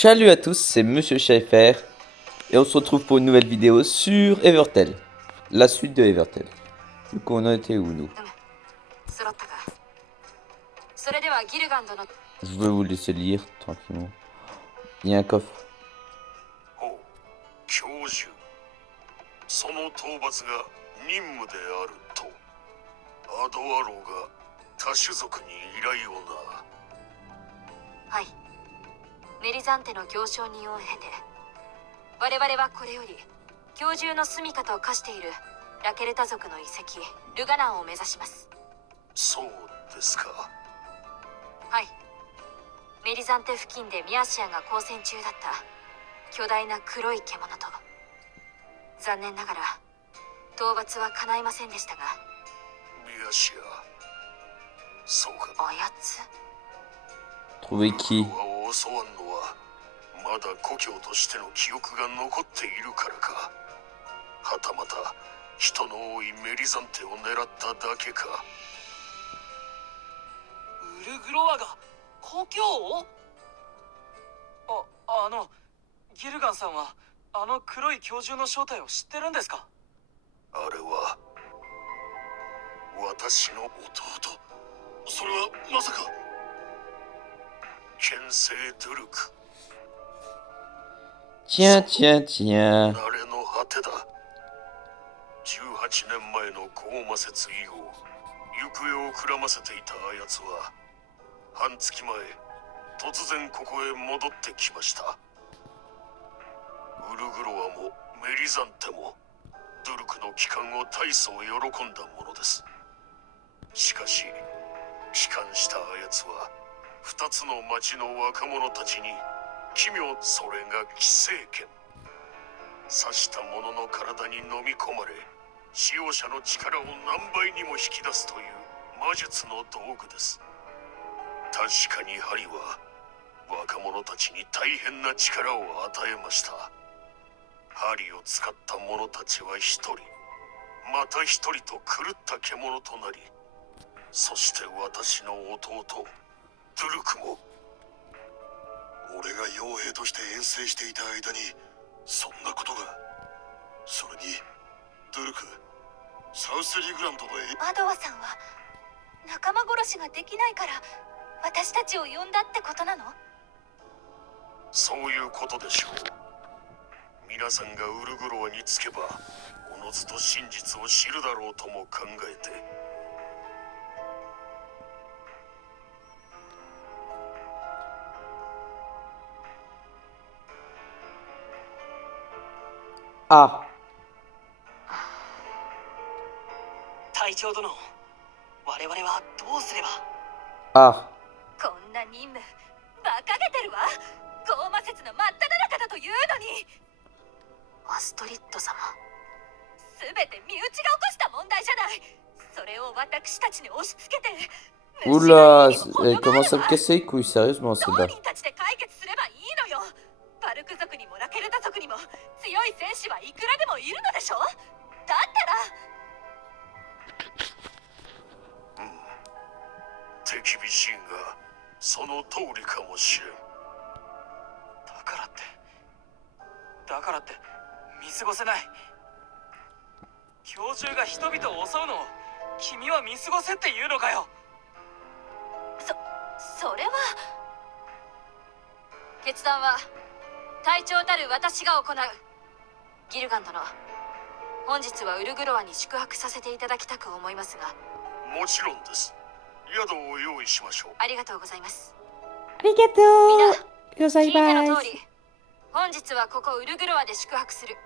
Salut à tous, c'est Monsieur Schaeffer et on se retrouve pour une nouvelle vidéo sur Evertel, la suite de Evertel. Du coup, on a été où nous? Je vais vous laisser lire tranquillement. Il y a un coffre. 教授、その討伐が任務であるとアドアローが他種族に依頼をな。はい。メリザンテの行承人を経て、我々はこれより教授の住処と化しているラケルタ族の遺跡ルガナンを目指します。そうですか。はい。メリザンテ付近でミアシアが交戦中だった巨大な黒い獣と、残念ながら討伐は叶いませんでしたが。ミアシア、そうか。あやつ。Trouver qui? を襲わんのはまだ故郷としての記憶が残っているからか、はたまた人の多いメリザンテを狙っただけか。ウルグロアが故郷を？ギルガンさんはあの黒い教授の正体を知ってるんですか？あれは私の弟。それはまさか剣聖ドゥルク。 Tiens, tiens, tiens. 慣れの果てだ。18年前のゴーマ節以後行方をくらませていたあやつは半月前突然ここへ戻ってきました。ウルグロアもメリザンテもドゥルクの帰還を大層喜んだものです。しかし帰還したあやつは2つの町の若者たちに奇妙、それが寄生剣、刺した者の体に飲み込まれ使用者の力を何倍にも引き出すという魔術の道具です。確かに針は若者たちに大変な力を与えました。針を使った者たちは一人また一人と狂った獣となり、そして私の弟ドゥルクも。俺が傭兵として遠征していた間にそんなことが。それにドゥルク、サウスリグランドのアドワさんは仲間殺しができないから私たちを呼んだってことなの？そういうことでしょう。皆さんがウルグロアに着けばおのずと真実を知るだろうとも考えて。Ah, 隊長殿、我々はどうすれば？ ah. こんな任務馬鹿げてるわ。ゴーマ節の真っ只中だというのに。アストリッド様、すべて身内が起こした問題じゃない。それを私たちに押し付けて。 Oula, elle commence à me casser les couilles, sérieusement, 当 celle-là. 人たちで解決すればいいのよ。バルク族にもラケルタ族にも強い戦士はいくらでもいるのでしょ。だったら手厳しいがその通りかもしれん。だからって見過ごせない。教授が人々を襲うのを君は見過ごせって言うのかよ。それは。決断は隊長たる私が行う。ギルガン殿、本日はウルグロアに宿泊させていただきたく思いますが。もちろんです。宿を用意しましょう。ありがとうございます。ありがとうござい聞いてのます。通り、本日はここウルグロアで宿泊する。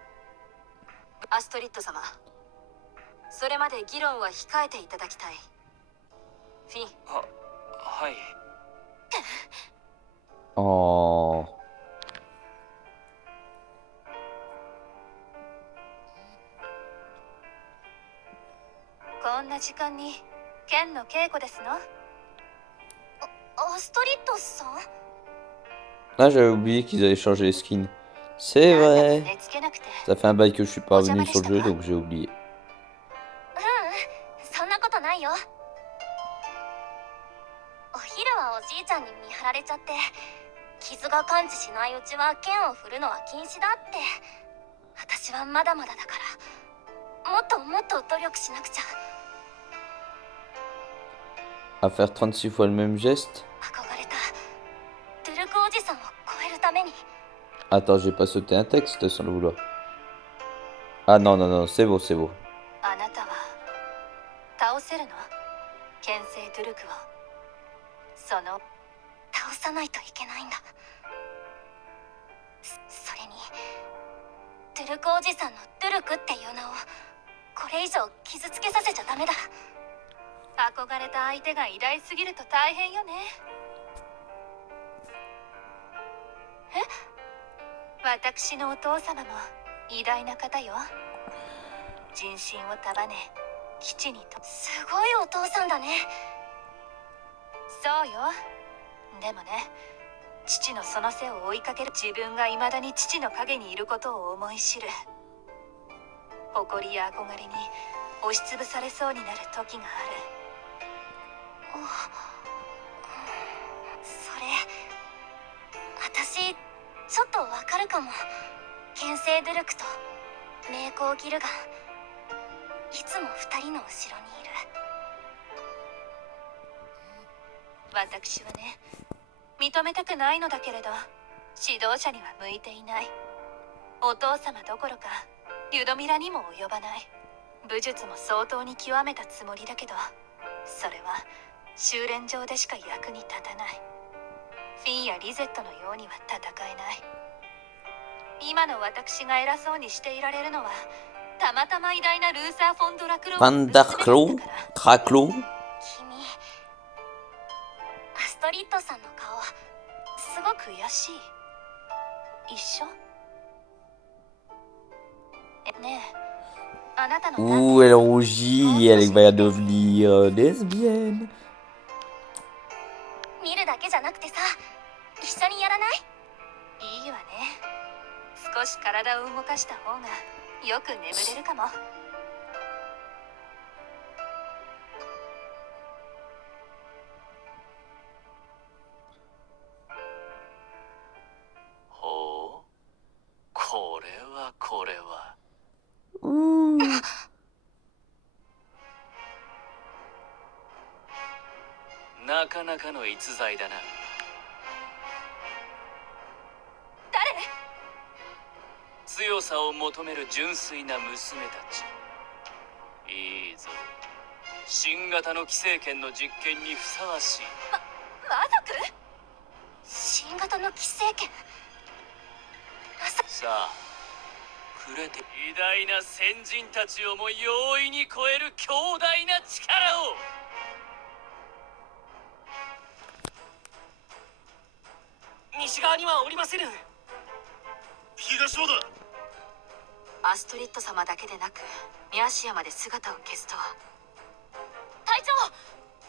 アストリッド様、それまで議論は控えていただきたい。フィン。はい。Oh. こんな時間に剣の稽古ですの？アストリッドさん？ Ah, j'avais oublié qu'ils avaient changé les skins. C'est vrai. 寝つけなくて。Ça fait un bail que je suis pas revenu sur le jeu, donc j'ai oublié. そんなことないよ。お昼はおじいちゃんに見張られちゃって傷が完治しないうちは剣を振るのは禁止だって。私はまだまだだから、もっともっと努力しなくちゃ。 À faire 36 fois le même geste. 憧れたドゥルクおじさんを超えるために。 Attends, j'ai pas sauté un texte sans le vouloir. Ah non, non, non, c'est beau, c'est beau. あなたは倒せるの？剣聖ドゥルクを。その倒さないといけないんだ。それにドゥルクおじさんのドゥルクっていう名をこれ以上傷つけさせちゃダメだ。憧れた相手が偉大すぎると大変よね。え？私のお父様も偉大な方よ。人心を束ね基地にと。すごいお父さんだね。そうよ。でもね、父のその背を追いかける自分が未だに父の陰にいることを思い知る。誇りや憧れに押しつぶされそうになる時がある。それ私ちょっとわかるかも。剣聖ドゥルクと名工ギルガン、いつも二人の後ろにいる。私はね、認めたくないのだけれど指導者には向いていない。お父様どころかユドミラにも及ばない。武術も相当に極めたつもりだけど、それは修練場でしか役に立たない。フィンやリゼットのようには戦えない。今の私が偉そうにしていられるのはたまたま偉大なルーサー・フォン・ドラクローの Van 娘 der だ Klo から。 Draclo 君、アストリッドさんの顔すごく悔しい。一緒？ねえ、あなたの Ouh, elle rougit, elle va devenir lesbienne. 見るだけじゃなくてさ、一緒にやらない？いいわね。少し体を動かした方がよく眠れるかも。ほう、これはこれは。 Ouh. なかなかの逸材だな。誰？強さを求める純粋な娘たち。いいぞ、新型の寄生剣の実験にふさわしい。魔族？新型の寄生剣。さあ、くれて偉大な先人たちをも容易に超える強大な力を。西側にはおりませぬ。東もだ。アストリッド様だけでなくミアシアまで姿を消すとは。隊長、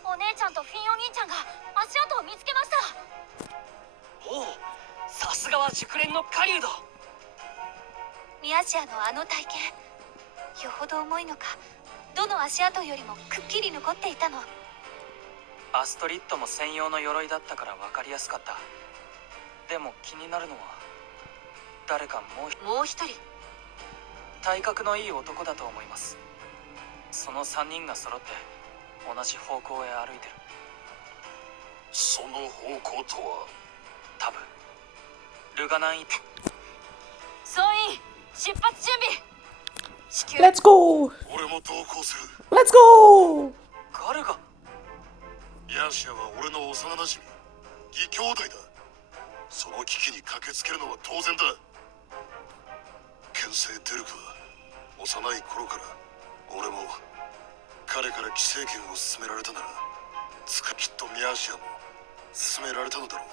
お姉ちゃんとフィンお兄ちゃんが足跡を見つけました。おお、さすがは熟練の狩人。ミアシアのあの体型、よほど重いのかどの足跡よりもくっきり残っていたの。アストリッドも専用の鎧だったから分かりやすかった。でも気になるのは誰かもう一人。体格のいい男だと思います。その3人が揃って同じ方向へ歩いてる。その方向とは。多分ルガナンイ。総員出発準備。至急。 Let's go! 俺も同行する。 Let's go! ガルガ。ヤシアは俺の幼馴染、義兄弟だ。その危機に駆けつけるのは当然だ。剣聖デルクは幼い頃から俺も彼から寄生剣を勧められたなら、きっとミアシアも勧められたのだろう。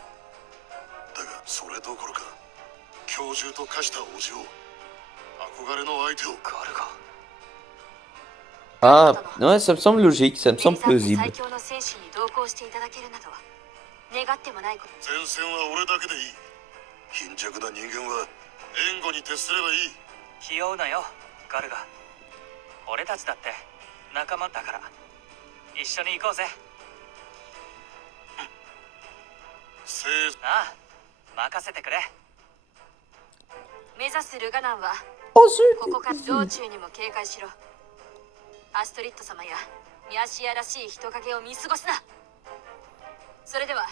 だがそれどころか教授と化した叔父を、憧れの相手を。ガルガ。 Ah, ouais, ça me semble logique, ça me semble 最 plausible. 強の戦士に同行していただけるなど願ってもないこと。前線は俺だけでいい。貧弱な人間は援護に徹すればいい。気負うなよガルガ。俺たちだって仲間だから。一緒に行こうぜ。せああ、任せてくれ。目指すルガナンは Oh zut! ここから道中にも警戒しろ。アストリッド様やミャシアらしい人影を見過ごすな。それでは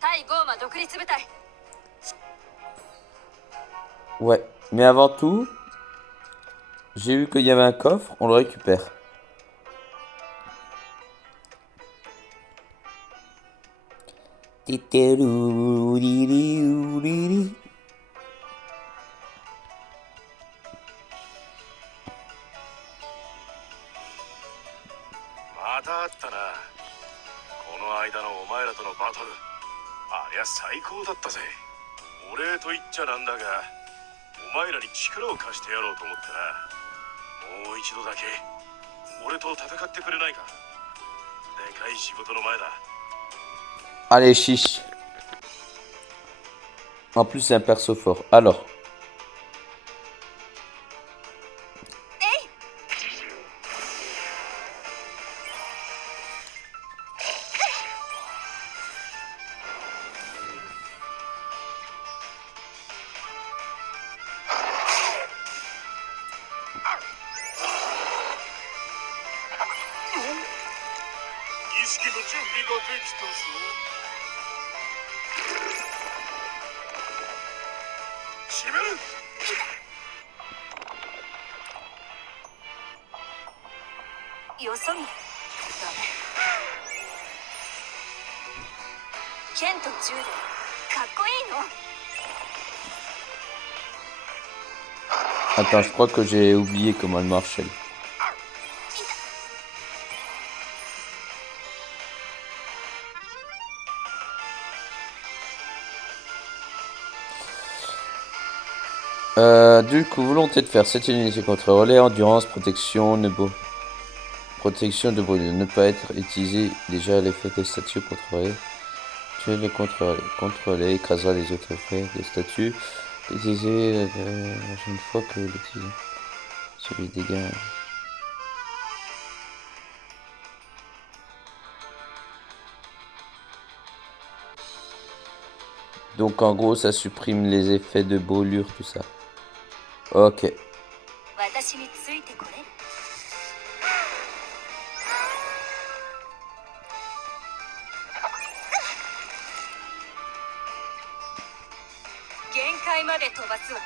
対ゴーマ独立部隊。 Ouais, mais avant tout, j'ai vu qu'il y avait un coffre, on le récupère. Titerouririrouriri. またあったな。この間のお前らとのバトル、ありゃ最高だったぜ。お礼と言っちゃなんだが、お前らに力を貸してやろうと思ってな。もう一度だけ俺と戦ってくれないか。でかい仕事の前だ。 Allez, chiche. En plus, c'est un perso fort. Alors.よそ見だね。剣と銃でかっこいいの。 Attends, je crois que j'ai oublié comment elle marche, elle. Du coup, volonté de faire 7 unités contre relais, endurance, protection, protection de brûlure. Ne pas être utilisé déjà l'effet des statues contre relais. Tuer les contre relais écrasera les autres effets des statues. Utiliser la prochaine fois que l'utilisez. Sur les dégâts. Donc en gros ça supprime les effets de brûlure, tout ça. Ok. 私についてこれる。限界まで飛ばすわ。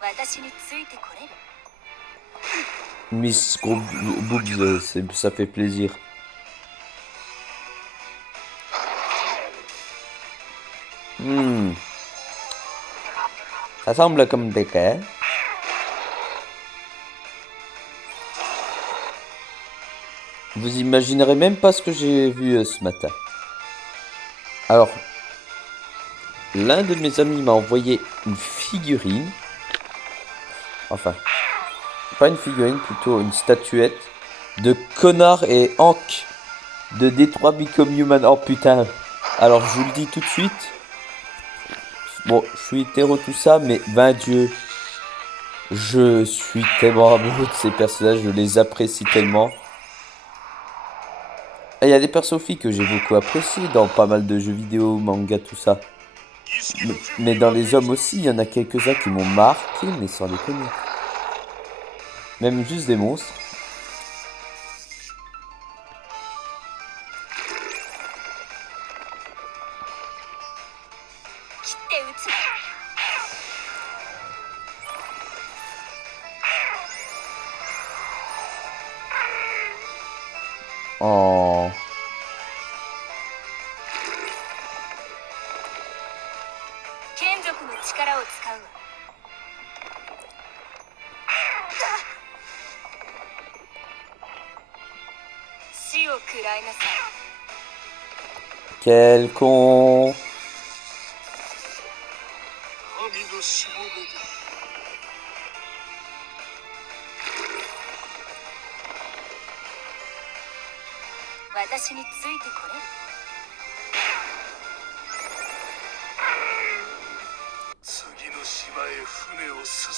私についてこれる。 Miss Gros Boobs, ça fait plaisir. Ça semble comme des cas. Vous imaginerez même pas ce que j'ai vu ce matin. Alors, l'un de mes amis m'a envoyé une figurine. Enfin, pas une figurine, plutôt une statuette de Connor et Hank de Detroit Become Human. Oh putain. Alors, je vous le dis tout de suite. Bon, je suis hétéro tout ça, mais ben Dieu. Je suis tellement amoureux de ces personnages, je les apprécie tellement. Il y a des persos filles que j'ai beaucoup appréciés dans pas mal de jeux vidéo, manga, tout ça. Mais dans les hommes aussi, il y en a quelques-uns qui m'ont marqué, mais sans déconner. Même juste des monstres. Oh. Quel con.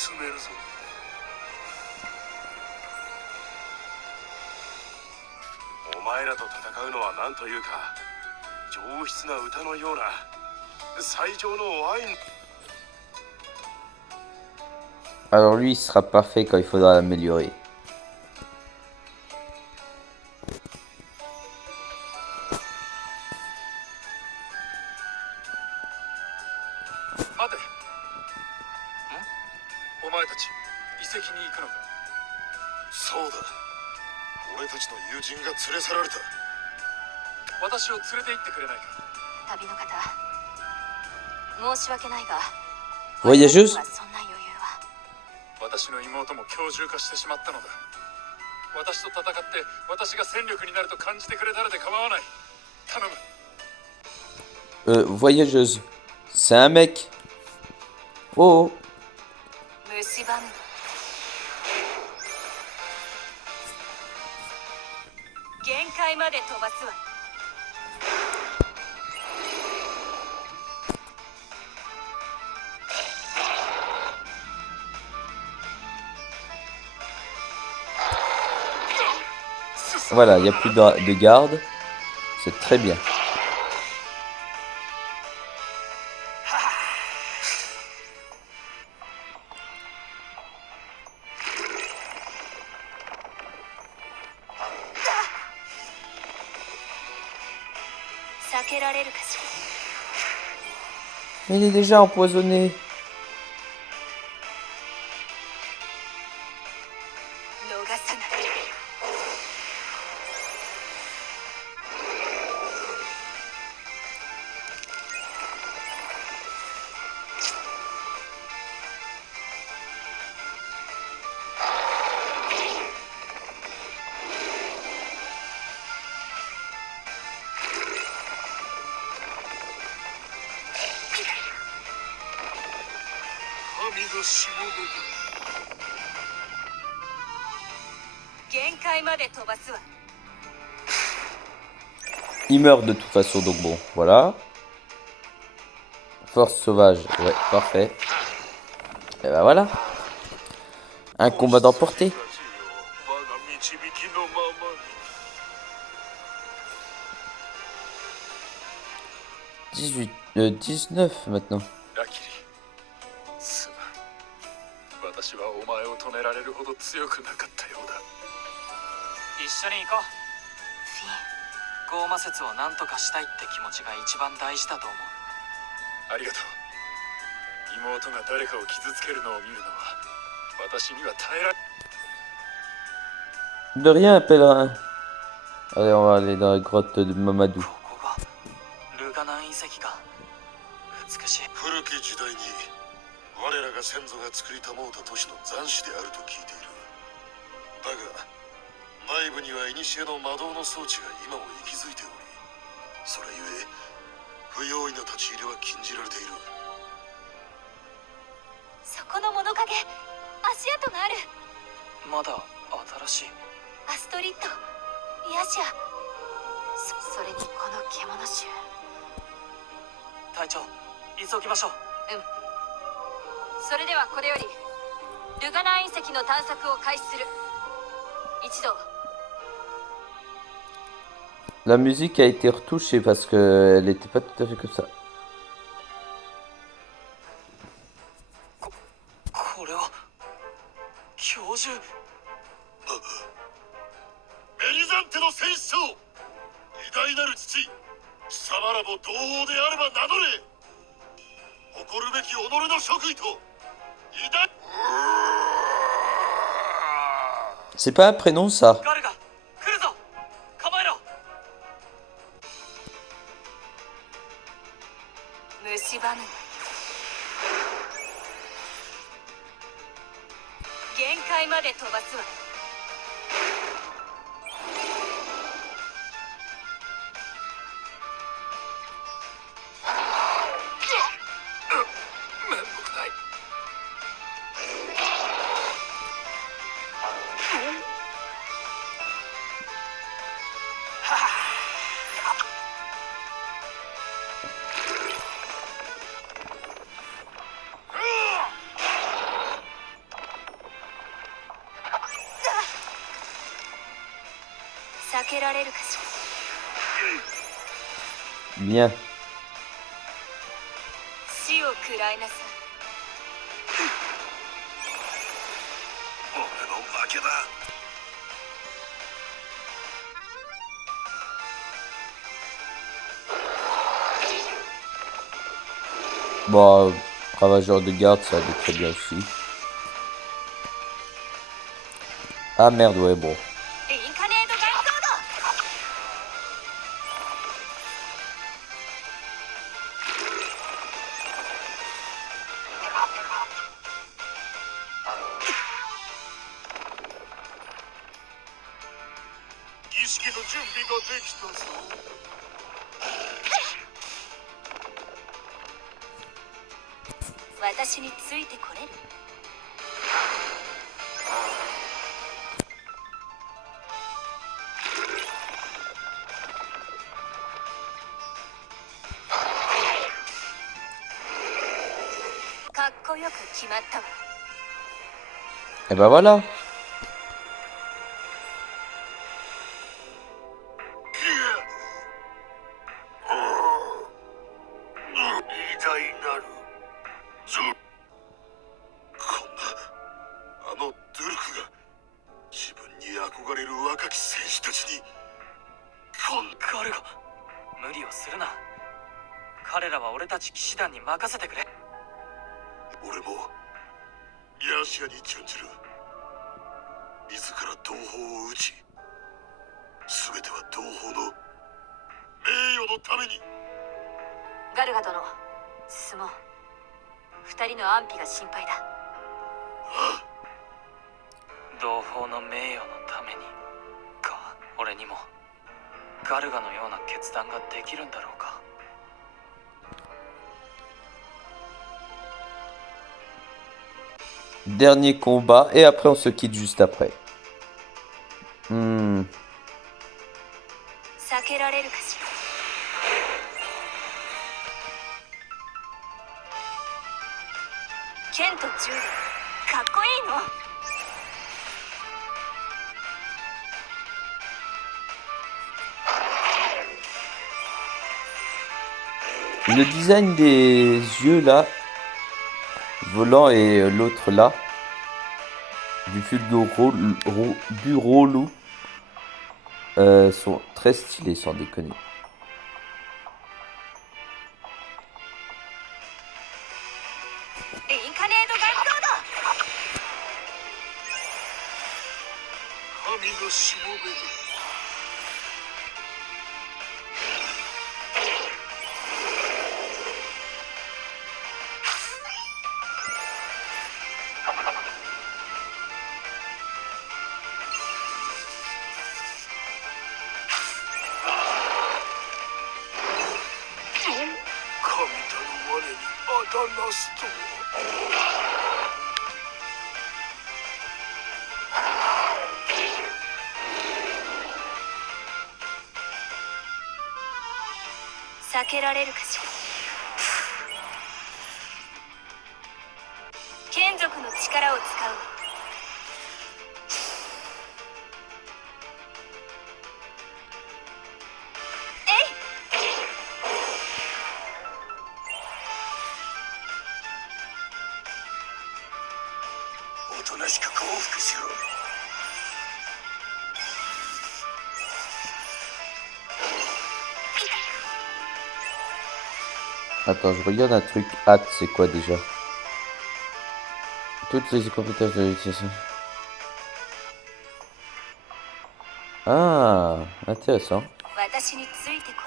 進めるぞ。お前らと戦うのは何というか上質な歌のような最上のワイン。 Alors lui, il sera parfait quand il faudra l'améliorer. 待て。お前たち遺跡に行くのか。そうだ、俺たちの友人が連れ去られた。私を連れて行ってくれないか。旅の方、申し訳ないが Voyageuse 我々にはそんな余裕は。私の妹も凶獣化してしまったのだ。私と戦って私が戦力になると感じてくれたらで構わない。頼む。 Voyageuse. C'est un mec. Oh, oh. 蝕む。限界まで飛ばすわ。Voilà, il n'y a plus de garde. C'est très bien. Il est déjà empoisonné. Il meurt de toute façon, donc bon, voilà. Force sauvage, ouais, parfait. Et ben voilà. Un combat d'emporté. 19 maintenant. ラキリ、すまん。私はお前を止められるほど強くなかったようだ。一緒に行こう。ゴーマ節を何とかしたいって気持ちが一番大事だと思う。ありがとう。妹が誰かを傷つけるのを見るのは私には耐えられ。 De rien, pèlerin. Allez, on va aller dans la grotte de Mamadou. ここがルガナン遺跡か。美しい。古き時代に我らが先祖が作りたもうた都市の残滓であると聞いている。だが内部には古の魔導の装置が今も息づいており、それゆえ不用意な立ち入りは禁じられている。そこの物陰、足跡がある。まだ新しい。アストリッド、ヤシア、それにこの獣種。隊長、急ぎましょう。それではこれよりルガナン遺跡の探索を開始する。一同。 La musique a été retouchée parce qu'elle n'était pas tout à fait comme ça. これは教授。メリザンテの戦士長、偉大なる父、貴様らも同胞であれば名乗れ。誇るべき己の職位と偉大。 C'est pas un prénom ça. ガルガ、来るぞ。構えろ。蝕む。限界まで飛ばすわ。 面目ない。 こ避けられるかしら。 Bien. 死を食らいなさい。俺の負けだ。Bon, ravageur de garde, ça allait très bien aussi. Ah merde, ouais, bon. リンカネードガンソード。儀式の準備ができたぞ。私についてこれる？かっこよく決まったわ。 Et ben voilà. 偉大なるゾル。こんなドゥルクが自分に憧れる若き戦士たちにガルガ、無理をするな。彼らは俺たち騎士団に任せてくれ。俺もリアシアに準じる。自ら同胞を撃ち、全ては同胞の名誉のために。ガルガ殿、進もう。二人の安否が心配だ。ああ、同胞の名誉のためにか。俺にもガルガのような決断ができるんだろうか。Dernier combat, et après on se quitte juste après. 避けられるかしら。剣と銃でかっこいいの。 Le design des yeux là, volant et l'autre là, du du Rolou, sont très stylés sans déconner. リンカネードガンソード。神のしもべだ。神たる我にあだなすとは。避けられるかしら。眷属の力を使う。おとなしく降伏しろ。 Attends, je regarde un truc. Hâte, c'est quoi déjà? Toutes les compétences de l'utilisation. Ah, intéressant. 私についてこ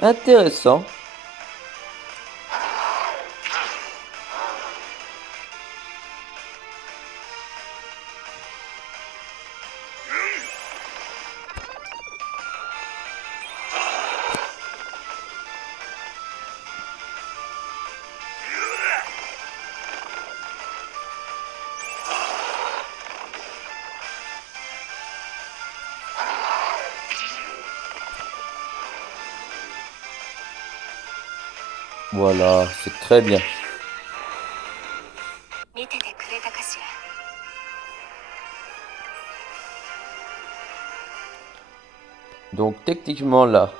れる？ Intéressant. Voilà, c'est très bien. Donc techniquement là,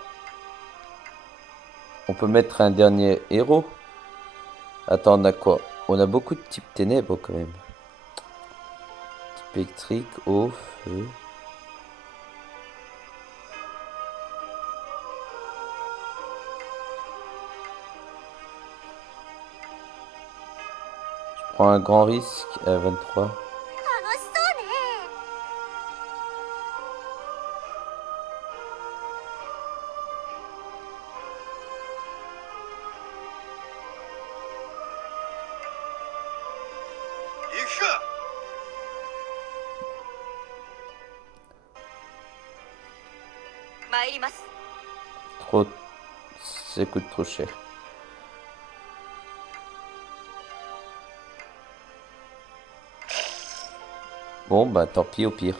on peut mettre un dernier héros. Attends, on a quoi? On a beaucoup de types ténèbres quand même. Type électrique, eau, feu. Je prends un grand risque à 23. 楽しそうね。行くか。参ります。 Trop, ça coûte trop cher. Bon, bah tant pis au pire.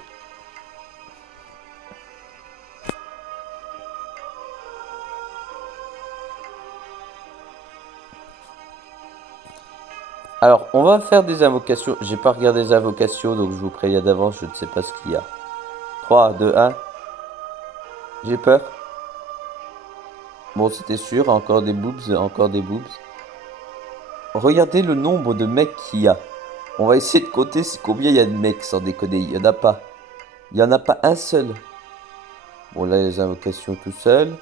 Alors, on va faire des invocations. J'ai pas regardé les invocations, donc je vous préviens d'avance, je ne sais pas ce qu'il y a. 3, 2, 1. J'ai peur. Bon, c'était sûr, encore des boobs, encore des boobs. Regardez le nombre de mecs qu'il y a. On va essayer de compter combien il y a de mecs, sans déconner. Il y en a pas. Il y en a pas un seul. Bon, là, les invocations tout seul.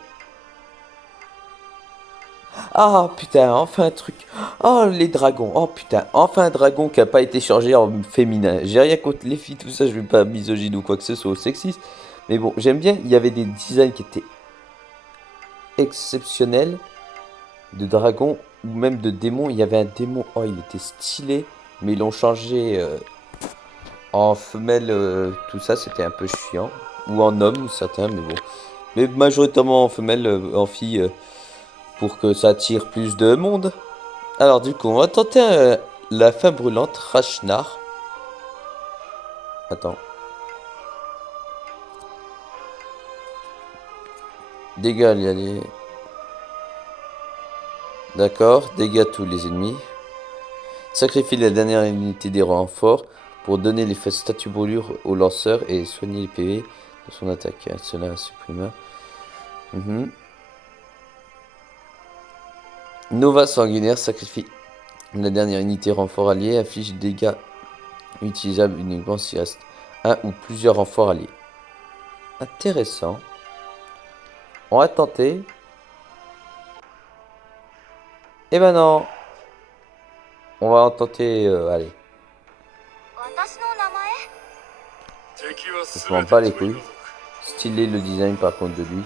Ah, putain, enfin un truc. Oh, les dragons. Oh, putain, enfin un dragon qui a pas été changé en féminin. J'ai rien contre les filles, tout ça. Je vais pas misogyne ou quoi que ce soit, ou sexiste. Mais bon, j'aime bien. Il y avait des designs qui étaient exceptionnels. De dragons ou même de démons. Il y avait un démon. Oh, il était stylé. Mais ils l'ont changé en femelle. Tout ça, c'était un peu chiant. Ou en homme, certains, mais bon. Mais majoritairement en femelle, en fille. Pour que ça attire plus de monde. Alors du coup, on va tenter la fin brûlante, Rashnar. Attends. Dégâts, il y a les... D'accord, dégâts tous les ennemis. Sacrifie la dernière unité des renforts pour donner l'effet statue brûlure au lanceur et soigner les PV de son attaque. Cela supprime. Nova sanguinaire sacrifie la dernière unité renfort allié, affiche dégâts utilisables uniquement s'il reste un ou plusieurs renforts alliés. Intéressant. On va tenter. Eh ben non. On va en tenter. Allez. 私の名前？敵は Je 全 m'en て bats les 取り couilles. 除く。 Stylé le design par contre de lui.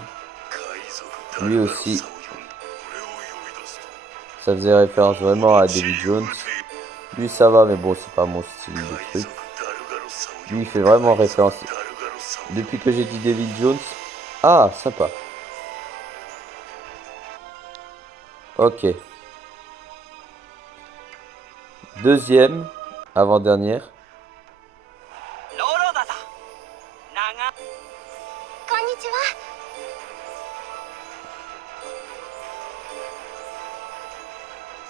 海賊 Lui ダルガロ aussi. サを呼び、俺を呼び出すと。 Ça faisait référence vraiment à David Jones. Lui ça va mais bon c'est pas mon style de 海 truc. 賊ダルガロサを呼 Lui び、 il fait vraiment 海賊 référence. ダルガロサを Depuis que j'ai dit David Jones. Ah sympa. Ok. Deuxième. Avant-dernière. ローロださ長こんにちは。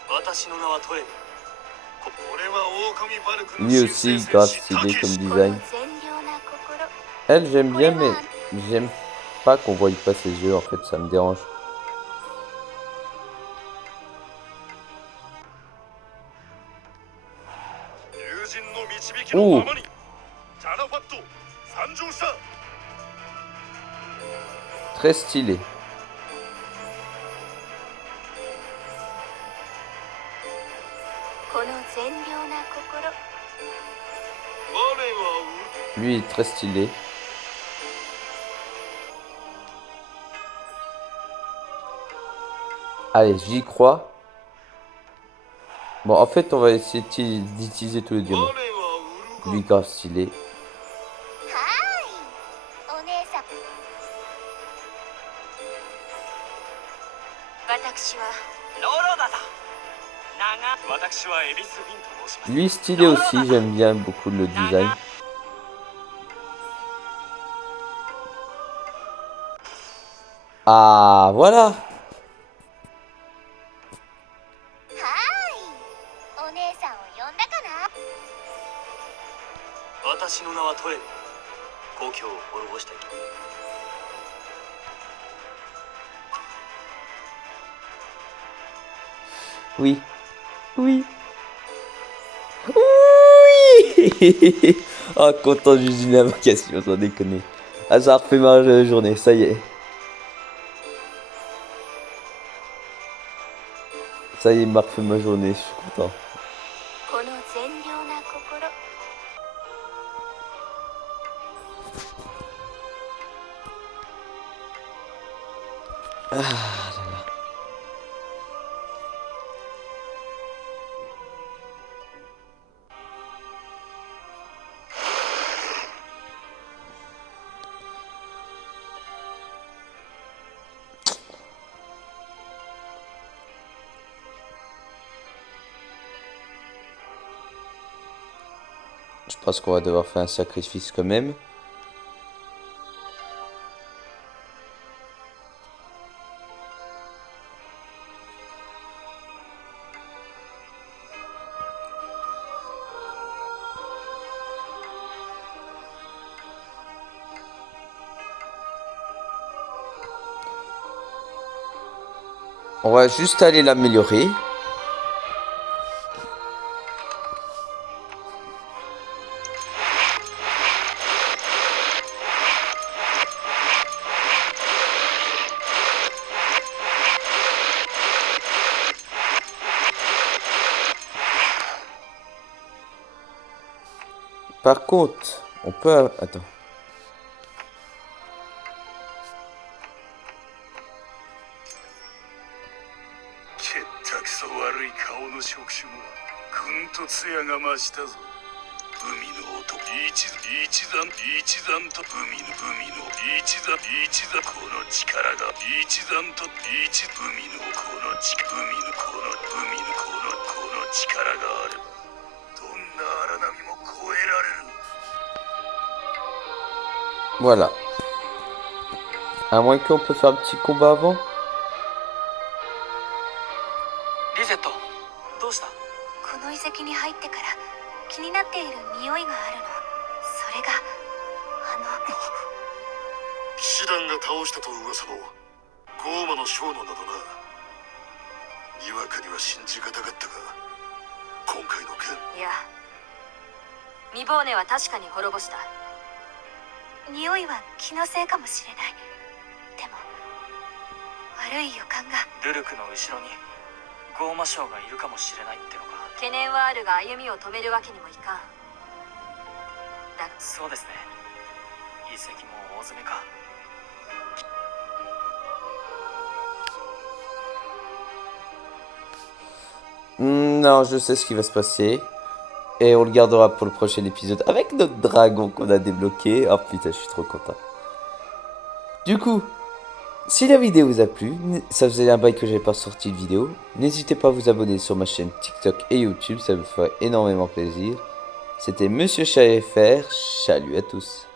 私の名はトレビ。俺は狼バルクの Lui 新 aussi 生 grave 戦士 stylé たけ comme し。 この design. 善良な心。 Elle j'aime bien mais j'aime pas qu'on voie pas ses yeux en fait ça me dérange. 友人の導きのままにジャナファット参上した。 Très stylé. この善良な心。我は Lui est très stylé. Allez, j'y crois. Bon, en fait, on va essayer d'utiliser tous les 我 diamants. はウルゴ Lui, grave stylé. はーい。お姉さん。私はローロださ長私はエビス・ウィンと申します。 Lui, stylé aussi. J'aime bien beaucoup le design. Ah, voilà. はーい。お姉さんを呼んだかな。私の名はトレビ。故郷を滅ぼしたい。Oui. Oui. Oui. Ah, content d'usiner la vacation, sans déconner. Ah, ça refait ma journée, ça y est. Ça y est, il m'a refait ma journée, je suis content. この善良な心。Je pense qu'on va devoir faire un sacrifice quand même. On va juste aller l'améliorer. Par contre, on peut... Attends. けったくそ悪い顔の触手もぐんと艶が増したぞ。海の音一山と海の一山この力が一山と海のこの力があればどんな荒波も越えられる。 Voilà. À moins qu'on peut faire un petit combat avant. リゼット、どうした？この遺跡に入ってから気になっている匂いがあるの。それが騎士団が倒したと噂のゴーマの小野などな。にわかには信じがたかったが今回の件。いや、ミボーネは確かに滅ぼした。匂いは気のせいかもしれない。でも悪い予感が。ルルクの後ろにゴーマ将がいるかもしれないってのか。懸念はあるが歩みを止めるわけにもいかん。だそうですね。遺跡も大詰めか。 Non, je sais ce qui va se passer. Et on le gardera pour le prochain épisode avec notre dragon qu'on a débloqué. Oh putain, je suis trop content. Du coup, si la vidéo vous a plu, ça faisait un bail que j'avais pas sorti de vidéo, n'hésitez pas à vous abonner sur ma chaîne TikTok et YouTube, ça me ferait énormément plaisir. C'était Monsieur Chat FR, salut à tous.